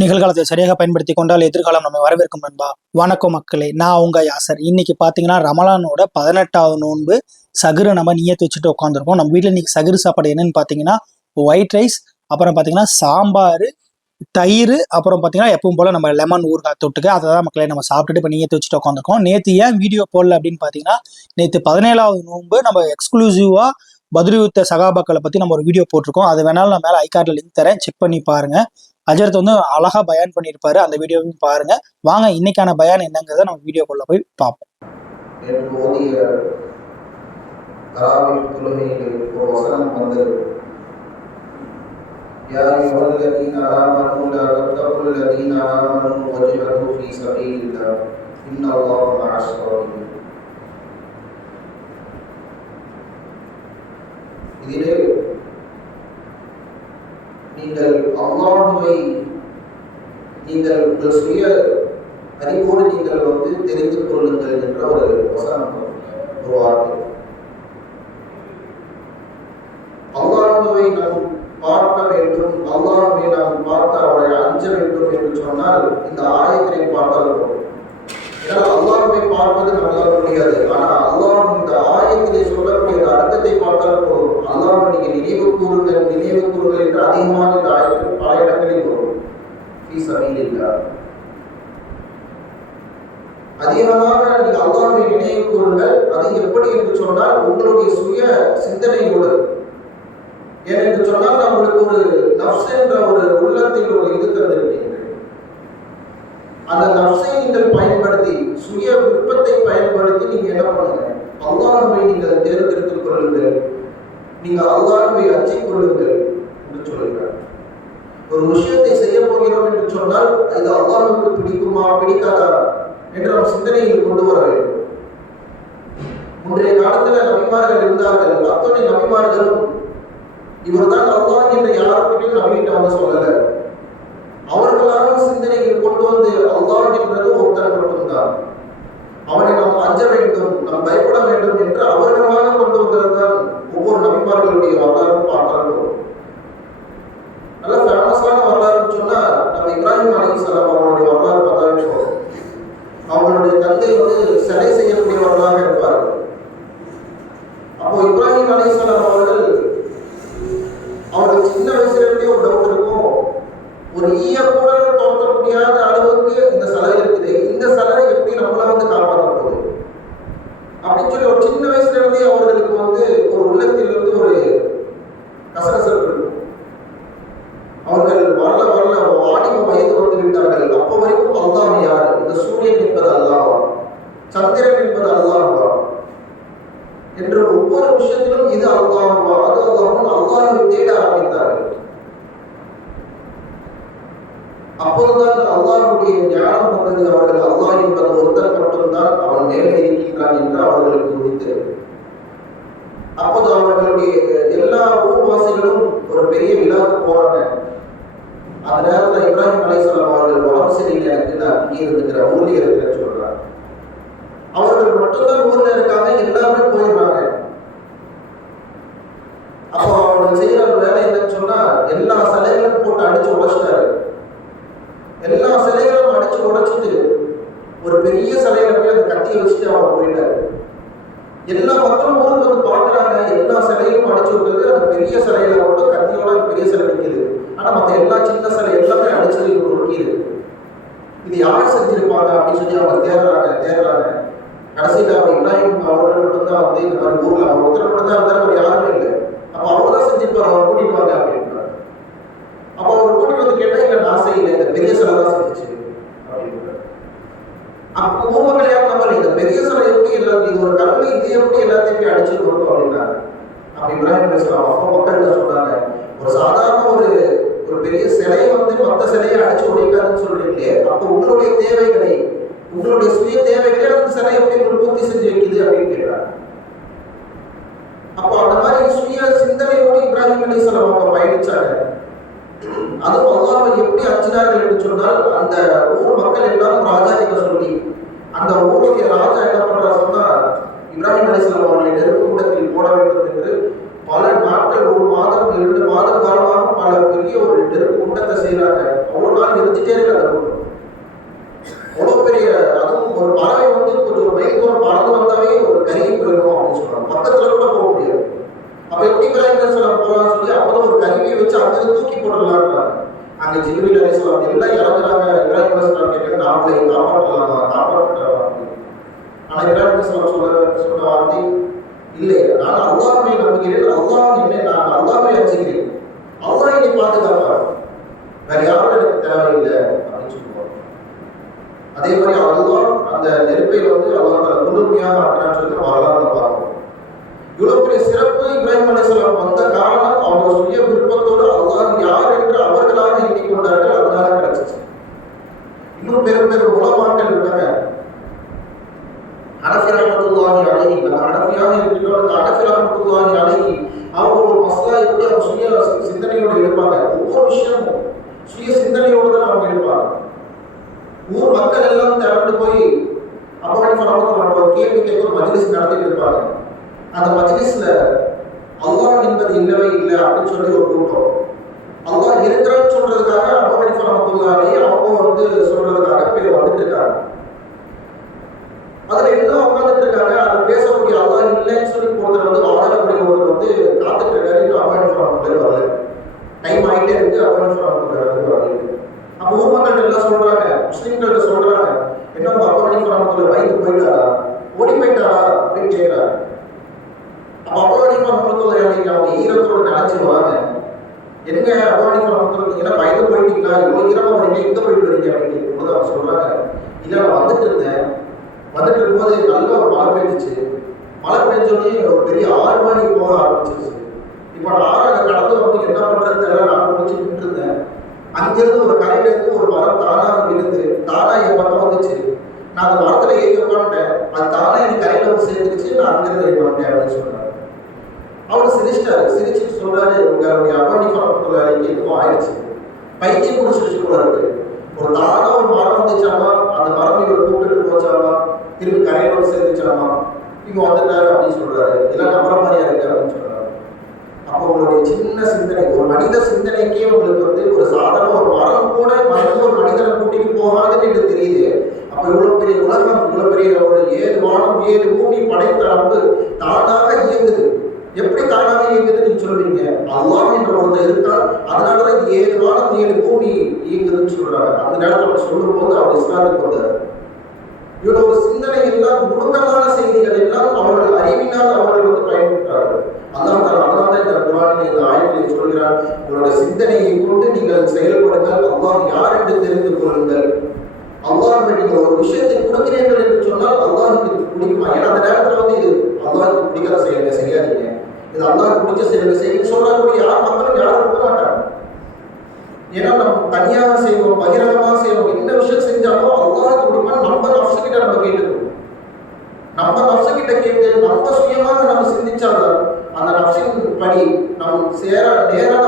நிகழ்காலத்தை சரியாக பயன்படுத்தி கொண்டால் எதிர்காலம் நம்மை வரவேற்கும் நண்பா. வணக்கம் மக்களே நான் உங்க யாசர். இன்னைக்கு பார்த்தீங்கன்னா ரமலானோட பதினெட்டாவது நோன்பு சகுரை நம்ம நீயத்து வச்சுட்டு உட்காந்துருக்கோம் நம்ம வீட்டில் இன்னைக்கு சகுரு சாப்பாடு என்னன்னு பார்த்தீங்கன்னா ஒயிட் ரைஸ் அப்புறம் பார்த்தீங்கன்னா சாம்பார் தயிர் அப்புறம் பார்த்தீங்கன்னா எப்பவும் போல நம்ம லெமன் ஊறுகாய் தொட்டுக்கு அதை தான் மக்களே நம்ம சாப்பிட்டுட்டு இப்போ நியத்து வச்சுட்டு உட்காந்துருக்கோம் நேற்று ஏன் வீடியோ போடல அப்படின்னு பார்த்தீங்கன்னா நேற்று பதினேழாவது நோன்பு நம்ம எக்ஸ்க்ளூசிவாக பதிலுத்த சகாபாக்களை பற்றி நம்ம ஒரு வீடியோ போட்டிருக்கோம். அது வேணாலும் நான் மேலே ஐகார்டில் லிங்க் தரேன். செக் பண்ணி பாருங்கள் அஜரத் வந்து அழகா பயான் பண்ணியிருப்பாரு அந்த வீடியோவையும் பாருங்க வாங்க இன்னைக்கான பயான் என்னங்கிறத நம்ம வீடியோக்குள்ள போய் பார்ப்போம் என்று ஓதிய தராவில் தொழுகையில் ஒரு வசனம் வந்தது يا أيها الذين آمنوا لا تتقوا الذين آمنوا وجهدوا في سبيل الله إن الله مع الصابرين அல்லாஹுவை நீங்கள் உங்கள் சுய அறிவோடு நீங்கள் வந்து தெரிந்து கொள்ளுங்கள் என்ற ஒரு வசனம் ஒரு வார்த்தை. அல்லாஹுவை நாம் பார்க்க வேண்டும் அல்லாஹுவை நாம் பார்த்து அவரை அஞ்ச வேண்டும் என்று சொன்னால் இந்த ஆயத்தினை பார்த்தால் போதும். ஏன்னா அல்லாஹுவை பார்ப்பது நம்மளால முடியாது. ஆனா அல்லாஹ் இந்த ஆயத்திலே சொல்லக்கூடிய அர்த்தத்தை பார்த்தால் போதும். அல்லாஹ் நீங்க நினைவு கூறுங்கள் நினைவு கூறுங்கள் என்று அதிகமாக அதிகமாக நீங்கள் அல்லாவை நினைவு கூறுங்கள். அது எப்படி என்று சொன்னால் உங்களுடைய சுய சிந்தனையோடு. என்று சொன்னால் நம்மளுக்கு ஒரு நப்ஸ் என்ற ஒரு உள்ளத்தில் ஒரு இது தந்திருக்கிறீர்கள் அந்த நப்சை நீங்கள் பயன்படுத்தி சுய விருப்பத்தை பயன்படுத்தி நீங்க என்ன பண்ணுங்க? அல்லாஹ்வை நீங்கள் தேர்ந்தெடுத்துக் கொள்ளுங்கள். நீங்க அல்லாஹ்வை அச்சிக் கொள்ளுங்கள். ஒரு விஷயத்தை செய்ய போகிறோம் என்று சொன்னால் இது அல்லாஹுக்கு பிடிக்குமா பிடிக்காதா என்று நாம் சிந்தனையில் கொண்டு வர வேண்டும். முந்தைய காலத்துல நபிமார்கள் இருந்தார்கள் அத்தனை நபிமார்களும் இவர்தான் அல்லாஹ் என்று யாருக்கிட்டையும் நம்பிட்டு வந்து சொல்லல. அவர்களாக சிந்தனையில் கொண்டு வந்து அல்லாஹ் என்றது ஒருத்தன் மட்டும்தான் அவனை நாம் அஞ்ச வேண்டும் நாம் பயப்பட வேண்டும் என்று அவர்களாக கொண்டு வந்ததுதான் ஒவ்வொரு நபிமார்களுடைய வரலாறு பார்க்கலாம் நல்ல ஃபேமஸான வரலாறுன்னு சொன்னா நம்ம இப்ராஹிம் அலிசலாம் அவருடைய வரலாறு பார்த்தாலும் போதும் அவங்களுடைய தந்தை வந்து சிலை செய்யக்கூடியவர்களாக இருப்பார்கள் அப்போ இப்ராஹிம் அலிஸ்லாம் அவர்கள் அவருக்கு சின்ன வயசுல இருந்தே ஒரு டவுட் இருக்கும் ஒரு ஈய கூட தோற்ற முடியாத அளவுக்கு இந்த சிலை இருக்குது இந்த சிலை எப்படி நம்மள வந்து காப்பாற்ற போகுது அப்படின்னு சொல்லி ஒரு சின்ன வயசுல இருந்தே அவர்களுக்கு வந்து ஒரு உள்ளத்தில் இருந்து ஒரு கசகசப்பு இருக்கும் அவர்கள் வரல வரல வாடிவ வயது வந்து விட்டார்கள் அப்போ வரைக்கும் அல்லாஹ் யார் இந்த சூரியன் என்பது அல்லாஹ் சந்திரன் என்பது அல்லாஹ் என்று ஒவ்வொரு விஷயத்திலும் இது அல்லாஹ்வா அது அல்லாஹ் அல்லாஹ்வை தேட ஆரம்பித்தார்கள் அப்போதுதான் அல்லாஹுடைய ஞானம் வந்தது. அவர்கள் அல்லாஹ் என்பது ஒருத்தர் மட்டும்தான். அவன் மேலே இருக்கின்றான் என்று அவர்களுக்கு உதித்தது அப்போது அவர்களுடைய எல்லா ஊர்வாசிகளும் ஒரு பெரிய விழாவுக்கு போறாங்க அந்த நேரத்துல இப்ராஹிம் அலைஹிஸ்ஸலாம் அவர்கள் உடம்பு சரியில்லை எனக்கு நான் இங்கே இருந்துக்கிறேன் ஊர்லயே இருக்கிறேன்னு சொல்றாங்க. அவர்கள் மட்டும்தான் ஊர்ல இருக்காங்க எல்லாமே போயிடுறாங்க அப்போ அவர்கள் செய்யற ஒரு வேலை என்னன்னு சொன்னா எல்லா சிலைகளும் போட்டு அடிச்சு உடைச்சிட்டாரு எல்லா சிலைகளும் அடிச்சு உடைச்சிட்டு ஒரு பெரிய சிலையில போய் அந்த கத்தியை வச்சுட்டு அவர் போயிட்டாரு. எல்லா மக்களும் ஊருக்கு வந்து எல்லா சிலையும் அடிச்சு விட்டது. அந்த பெரிய சிலையில மட்டும் கத்தியோட பெரிய சிலை நிற்கிது ஆனா மத்த எல்லா சின்ன சிலை எல்லாமே அடிச்சது நொறுக்கிது இது யார் செஞ்சிருப்பாங்க அப்படின்னு சொல்லி அவங்க தேடுறாங்க தேடுறாங்க. கடைசியில் அவர் இப்ராஹிம் அவர்கள் மட்டும்தான் வந்து இந்த மாதிரி ஊர்ல அவர் ஒருத்தர் மட்டும்தான் இருந்தார் அவர் யாருமே இல்லை அப்போ அவர் தான் செஞ்சிருப்பார் அவர் கூட்டிட்டு வாங்க அப்படின்றார் அப்போ அவர் கூட்டிட்டு வந்து கேட்டா இல்லை நான் செய்யல இந்த பெரிய சிலை தான் செஞ்சுச்சு அப்படின்றார் அப்போ ஊர்வர்கள் யாரும் நம்பல இந்த பெரிய சிலை எப்படி எல்லாத்தையும் இது ஒரு கல்லு இது எப்படி எல்லாத்தையுமே அடிச்சு கொடுக்கும் அப்படின்னாரு அப்ப இப்ராஹிம் அலிஸ்லாம் அப்போ மக்கள் என்ன சொன்னாங்க ஒரு சாதாரண ஒரு ஒரு பெரிய சிலையை வந்து மற்ற சிலையை அடிச்சு உடைக்காதுன்னு சொல்றீங்களே அப்போ உங்களுடைய தேவைகளை உங்களுடைய சுய தேவைகளை அந்த சிலை எப்படி உங்களுக்கு பூர்த்தி செஞ்சு வைக்குது அப்படின்னு கேட்கிறாங்க. அப்போ அந்த மாதிரி சுய சிந்தனையோடு இப்ராஹிம் அலிஸ்லாம் அவங்க பயணிச்சாங்க. அதுவும் அல்லாஹ்வை எப்படி அச்சினார்கள் என்று சொன்னால் அந்த ஊர் மக்கள் எல்லாரும் ராஜா கிட்ட சொல்லி அந்த ஊருடைய ராஜா என்ன பண்றாரு சொன்னா இப்ராஹிம் அலிஸ்லாம் அவர்களை நெருப்பு கூடத்தில் போட வேண்டும் என்று பல நாட்கள் ஒரு மாதம் இரண்டு மாத காலமாக பல பெரிய ஒரு நெருப்பு கூட்டத்தை செய்யறாங்க அவ்வளவு நாள் இருந்துட்டே இருக்காங்க அவ்வளவு பெரிய அதுவும் ஒரு பறவை வந்து கொஞ்சம் ஒரு பறந்து வந்தாவே ஒரு கருகி போயிடும் அப்படின்னு சொல்றாங்க பக்கத்துல கூட போக முடியாது. அப்ப எப்படி இப்ராஹிம் அலிஸ்லாம் போகலாம்னு சொல்லி அப்பதான் ஒரு கருவியை வச்சு அங்கிருந்து தூக்கி போட்டுடலாம்ன்றாங்க அங்க ஜிப்ரீல் அலிஸ்லாம் எல்லாம் இறங்குறாங்க இப்ராஹிம் அலிஸ்லாம் கேட்க நாமளே காப்பாற்றலாமா காப்பாற்றலாமா ஆனா இப்ராஹிம் அலிஸ்லாம் சொல்ற சொல்ற வார்த்தை இல்லை நான் அல்லாஹ்வை நம்புகிறேன் அல்லாஹ் என்னை நான் அல்லாஹ்வை அஞ்சுகிறேன் அல்லாஹ் என்னை பாதுகாப்பார் வேற யாரும் எனக்கு தேவையில்லை அப்படின்னு சொல்லுவாங்க அதே மாதிரி அல்லாஹ் அந்த நெருப்பை வந்து அல்லாஹ் முழுமையாக ஆக்கினான்னு சொல்லி வரலாறு பார்க்கணும் இவ்வளவு பெரிய சிறப்பு இப்ராஹிம் அலிஸ்லாம் வந்த காரணம் அவங்க சுய விருப்பத்தோடு அல்லாஹ் யார் என்று அவர்களாக எண்ணிக்கொண்டார்கள் அதனால கிடைச்சிச்சு இன்னும் பெரும் பெரும் உலமாக்கள் உள்ளன அனஃபி ரஹமத்துல்லாஹி அலைஹி நம்ம அனஃபியாக இருக்கிறோம் அந்த அனஃபி ரஹமத்துல்லாஹி அலைஹி அவங்க ஒரு மசலா எப்படி அவங்க சுய சிந்தனையோடு எடுப்பாங்க ஒவ்வொரு விஷயமும் சுய சிந்தனையோடு தான் அவங்க எடுப்பாங்க ஊர் மக்கள் எல்லாம் திரண்டு போய் அப்படி ரஹமத்துல்லாஹி ஒரு கேள்வி கேட்க ஒரு மஜ்லிஸ் நடத்திட்டு இருப்பாங்க. அந்த மஜ்லிஸ்ல அல்லாஹ் என்பது இல்லவே இல்லை அப்படின்னு சொல்லி ஒரு கூட்டம். அல்லாஹ் இருக்கிறான்னு சொல்றதுக்காக அபகடி ரஹமத்துல்லாஹி வந்து சொல்றதுக்காக பேர் வந்துட்டு இருக்காங்க அதுல எல்லாம் உட்காந்துட்டு இருக்காங்க அது பேசக்கூடிய அல்லாஹ் இல்லைன்னு சொல்லி போறது வந்து வாழக்கூடிய ஒருத்தர் வந்து காத்துட்டு இருக்காரு. இன்னும் அப்பாயின் ஃபார்ம் வரல. டைம் ஆகிட்டே இருக்கு. அப்பாயின் ஃபார்ம் வரல அப்போ ஊர் மக்கள் எல்லாம் சொல்றாங்க முஸ்லீம்கள்ட்ட சொல்றாங்க என்ன உங்க அப்பாயின் ஃபார்மத்துல வயிறு போயிட்டாரா ஓடி போயிட்டாரா அப்படின்னு கேட்கிறாங்க அப்போ அப்பாயின் ஃபார்மத்துல அன்னைக்கு அவங்க ஈரத்தோட நினைச்சு வராங்க என்னங்க அப்பாயின் ஃபார்மத்துல ஏன்னா வயது போயிட்டீங்களா இவ்வளவு ஈரமா வரீங்க எங்க அப்படின்னு கேட்கும்போது அவங்க சொல்றாங்க இல்ல நான் வந்துட்டு இருந்தேன். வந்துட்டு இருக்கும்போது நல்ல ஒரு மழை பெஞ்சிச்சு. மழை பெஞ்சோடனே ஒரு பெரிய ஆறு மணிக்கு போக ஆரம்பிச்சிருச்சு. இப்போ நான் ஆறாக கடந்து வந்து என்ன பண்ணுறதுன்னு தெரியல. நான் முடிச்சு இருந்தேன் அங்கேருந்து ஒரு கரையிலேருந்து ஒரு மரம் தானாக விழுந்து தானாக என் பக்கம் வந்துச்சு. நான் அந்த மரத்தில் ஏறி உட்காந்துட்டேன் அது தானாக என் கரையில் வந்து சேர்ந்துருச்சு. நான் அங்கேருந்து ஏறி வந்துட்டேன் அப்படின்னு சொல்றாரு அவர் சிரிச்சிட்டாரு. சிரிச்சுட்டு சொல்றாரு உங்களுடைய அபானி பரப்பத்துள்ளாரிக்கு எதுவும் ஆயிடுச்சு. பைத்தியம் கூட சிரிச்சு கூட இருக்கு. ஒரு தானா ஒரு மரம் வந்துச்சாமா? அந்த மரம் இவர் கூப்பிட்டு போச்சாமா? திரும்பி கரையோடு சேர்ந்துச்சாமா? இவங்க வந்துட்டாரு அப்படின்னு சொல்றாரு. இதெல்லாம் நம்புற மாதிரியா இருக்கு அப்படின்னு சொல்றாரு. அப்போ உங்களுடைய சின்ன சிந்தனை ஒரு மனித சிந்தனைக்கே உங்களுக்கு வந்து ஒரு சாதாரண ஒரு மரம் கூட மனித ஒரு மனிதனை கூட்டிட்டு போகாதுன்னு எனக்கு தெரியுது. அப்ப இவ்வளவு பெரிய உலகம் இவ்வளவு பெரிய ஒரு ஏழு வானம் ஏழு பூமி படைத்த ரப்பு தானாக இயங்குது எப்படி தானாக இயங்குது நீங்க சொல்றீங்க அல்லாஹ் என்ற ஒருத்தர் இருக்கான் அதனாலதான் இந்த ஏழு வானம் ஏழு பூமி இயங்குதுன்னு சொல்றாங்க அந்த நேரத்துல அப்படி சொல்லும் போது அவர் இஸ்லாத்துக்கு வந்தார் இவ்வளவு சிந்தனை எல்லாம் நுணுக்கமான செய்திகள் எல்லாம் அவர்கள் அறிவினால் அவர்கள் வந்து பயன்பெற்றார்கள் அல்லாஹ் தஆலா அதனால தான் இந்த குரானில் இந்த ஆயத்தில் சொல்கிறார் உங்களோட சிந்தனையை கொண்டு நீங்கள் செயல்படுங்கள் அல்லாஹ் யார் என்று தெரிந்து கொள்ளுங்கள் அல்லாஹ் நீங்கள் ஒரு விஷயத்தை கொடுக்கிறீர்கள் என்று சொன்னால் அல்லாஹுக்கு இது பிடிக்குமா ஏன்னா அந்த நேரத்துல வந்து இது அல்லாஹுக்கு பிடிக்காத செயலை செய்யாதீங்க இது அல்லாஹ் பிடிச்ச செயலை செய்ய சொல்லக்கூடிய யார் மக்களும் யாரும் கொடுக்க மாட்டாங்க. ஏன்னா நம்ம தனியாக செய்வோம் பகிரங்கமாக செய்வோம் என்ன விஷயம் செஞ்சாலும் அல்லாஹ் பிடிக்குமா நம்ம நஃப்ஸு கிட்ட நம்ம கேட்டுக்கணும் நம்ம நஃப்ஸு கிட்ட கேட்டு நம்ம சுயமாக நம்ம சிந்திச்சாதான் அந்த நஃப்ஸின் படி நம் சேர நேரான